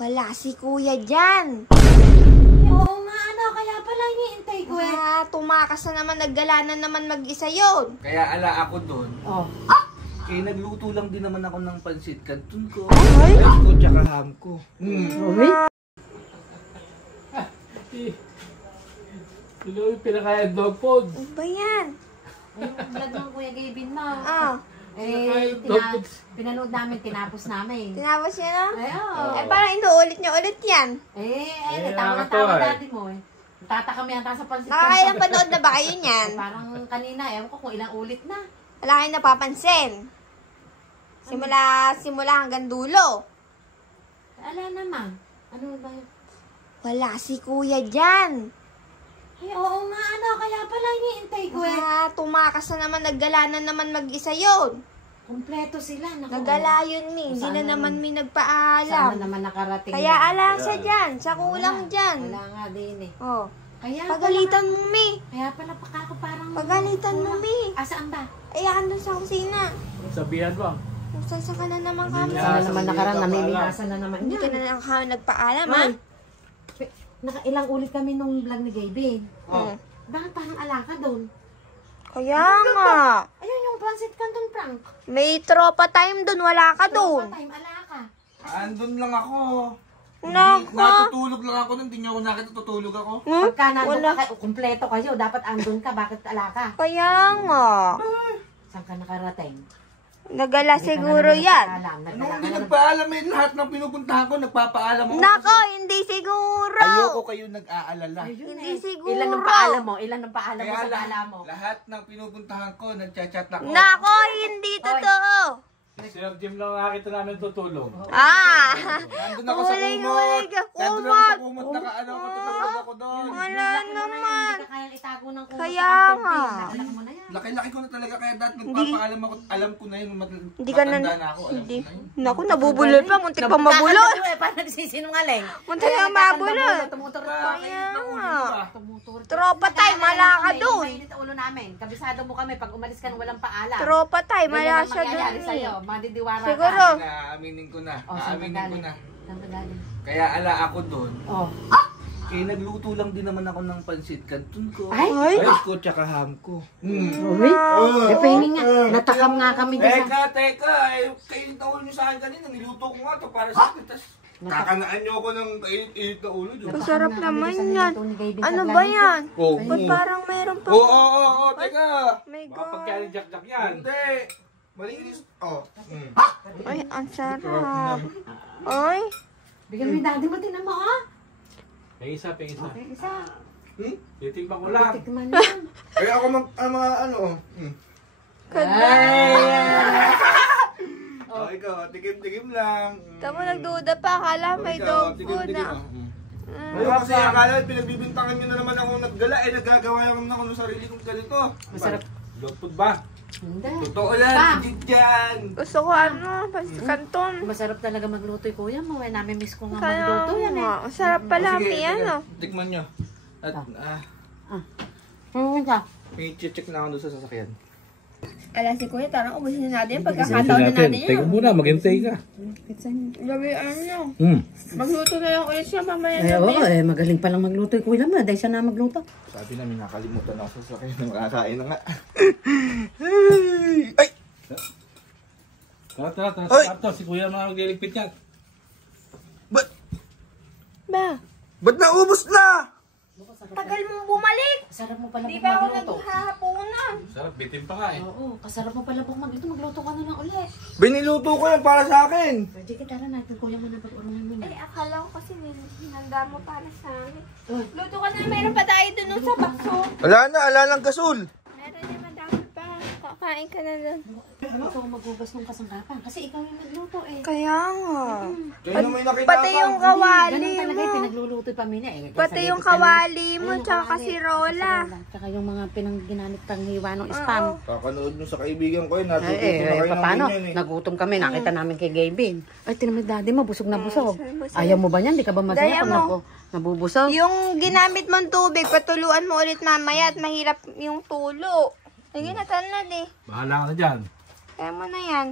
Wala si kuya dyan. Oo nga, ano, kaya pala iniintay ko eh. Tumakas na naman, naggala na naman mag-isa yun. Kaya ala ako doon. Oh. Kaya nagluto lang din naman ako ng pansit canton ko. Ay! Rice ko tsaka ham ko. Ilo yung pinakaya dog food. Ano ba yan? Yung vlog ng Kuya Gavin mo. Pinanood namin, tinapos namin. Tinapos niya na? Ay, oo. Parang inuulit niya ulit yan. Tama na tama dati mo eh. Tata kami yata sa pansit. Nakakailang panood na ba kayo niyan? Parang kanina, ewan ko kung ilang ulit na. Wala kayong napapansin. Simula hanggang dulo. Ala naman. Ano ba yun? Wala si kuya dyan. Ay, oo nga, ano, kaya pala iniintay ko eh. Tumakas na naman, naggala na naman mag-isa yun. Kompleto sila. Naku, Naggala yun eh. Hindi na naman may nagpaalam. Sana naman nakarating. Kaya alang siya dyan. Siya kulang dyan. Wala nga din eh. Oh. Kaya Pagalitan mo, Mi. Kaya pala ako parang... Pagalitan mo, Mi. Saan ba? Andun sa kusina. Sabihan ba? Saan ka na naman kami? Sana naman nakarang namimihasan na naman Hindi ka na nagpaalam, ha? Nakailang ulit kami nung vlog ni Gavin. Oh. Bakit parang alaka doon? Kaya nga. Ayun yung Pansit Canton prank. May tropa time dun. Wala ka dun. Time, alaka. Andun lang ako. Nako. Natutulog lang ako. Hindi niyo ako nakita tutulog ako. Pagka nandun ka, kumpleto kayo, dapat andun ka. Bakit alaka? Kaya nga. Saan ka nakarating? Nagala siguro yan. Ano hindi nagpaalam eh. Lahat ng pinupuntahan ko, nagpapaalam ako. Nako, hindi siguro. Ayoko kayo nag-aalala. Hindi siguro. Ilan ang paalam mo? Ilan ang paalam mo Kaya sa paalam mo? lahat ng pinupuntahan ko, nagchat-chat ako. Nako, hindi totoo. Sir Jim lang nakakita namin tutulong. Nandun ako sa kumot. Nandun ako sa kumot. Nakaano ako, tutulog ako doon. Wala naman. Hindi ka kayang itago ng kumot. Kaya nga. Nakalaki mo na yan. Laki-laki ko na talaga kaya dahil nagpapaalam ako. Alam ko na yun. Hindi ka na. Matanda na ako. Alam ko na yun. Naku, nabubulol pa. Muntik pa mabulol. Paano nagsisinungaling? Muntik pa mabulol. Tumuturot Kaya nga. Tumuturot. Tropa time, wala ka dun. Mainit ang ulo namin. Kabisado mo kami. Pag umalis ka nang walang paalam. Tropa time, Ganyan wala ang siya mangyayari dun sa'yo. eh. Madidiwara Siguro. ka. Naaminin ko na. Saan Naaminin ka ko galing? na. Saan ka galing? Kaya ala ako doon. Oh. Kaya nagluto lang din naman ako ng pansit canton ko. Ay? Rice ko tsaka ham ko. Pahingi nga. Natakam nga kami dyan sa... Teka. Kayo tawal nyo sa akin kanina. Niluto ko nga to para sa akin. Tapos kakanaan nyo ako ng kainit na ulo. Masarap naman yan. Ano ba yan? Ba't parang mayroon pa? Oo, teka. My Baka God. pagkain jak-jak yan. Hindi. Malinis. Ay, ang sarap. Ay. Bigyan mo yung daddy mo, tinan mo, ah. Isa. Okay, isa. Titigman ko lang. Tikman yan. Kaya ako ano. Ikaw, tikim-tikim lang. Tama, nagduda pa. Akala may dog food na. Ayun kasi akala pinagbibintangan nyo na naman ako naggala. Nagagawa naman ako ng sarili kong ganito. Masarap. Dog food ba? Hindi. Totoo yan, legit yan. Gusto ko pansit canton. Masarap talaga magluto yung kuya mo. Nami-miss ko nga Kaya magluto yan eh. nga. Ang sarap pala, Mi, ano? Tikman nyo. At may check na ako doon sa sasakyan. Ala si Kuya, tarang ubusin na natin. Pagkakataon na natin Teka yun. muna, maghintay ka. Gabi, ano? Hmm. Magluto na lang ulit siya mamaya Eh, gabi. oo, magaling palang magluto yung kuya mo. Dahil siya na magluto. Sabi namin nakalimutan ako sa sasakyan na makakain na nga. Ay! Tara. Si kuya mga magliligpit yan. Ba't naubos na? Tagal mong bumalik. Kasarap mo pala Di pong ba ako magluto. naghahaponan? Sarap, bitin pa nga eh. Oo, kasarap mo pala pong magluto. Magluto ka na lang ulit. Biniluto ko yan para sa akin. Pwede ka tara natin. Kuya mo na pag-urungan mo na. Akala ko kasi hinanda mo para sa amin. Luto ka na, mayroon pa tayo dun sa bakso. Ala lang gasol. Meron naman madami pa. Kakain ka na dun. Ano ikaw maghugas ng kasangkapan? Kasi ikaw yung nagluto eh. Kaya nga. Kaya naman yung Pati yung kawali Ganun talaga mo. pinagluluto pa mina eh. Pati yung kawali mo, tsaka kasirola. Tsaka yung mga ginamit pang hiwa ng spam. Kakanood nyo sa kaibigan ko yun. Natututo na kayo ng Paano? ganyan eh. Nagutom kami, nakita namin kay Gavin. Ay, tinamad daddy mo, busog na busog. Ayaw mo ba yan? Di ka ba masaya Daya pag mo. nabubusog? Yung ginamit mong tubig, patuluan mo ulit mamaya at mahirap yung tulo. Sige na, tanad eh. Bahala ka na dyan. Kaya mo na yan.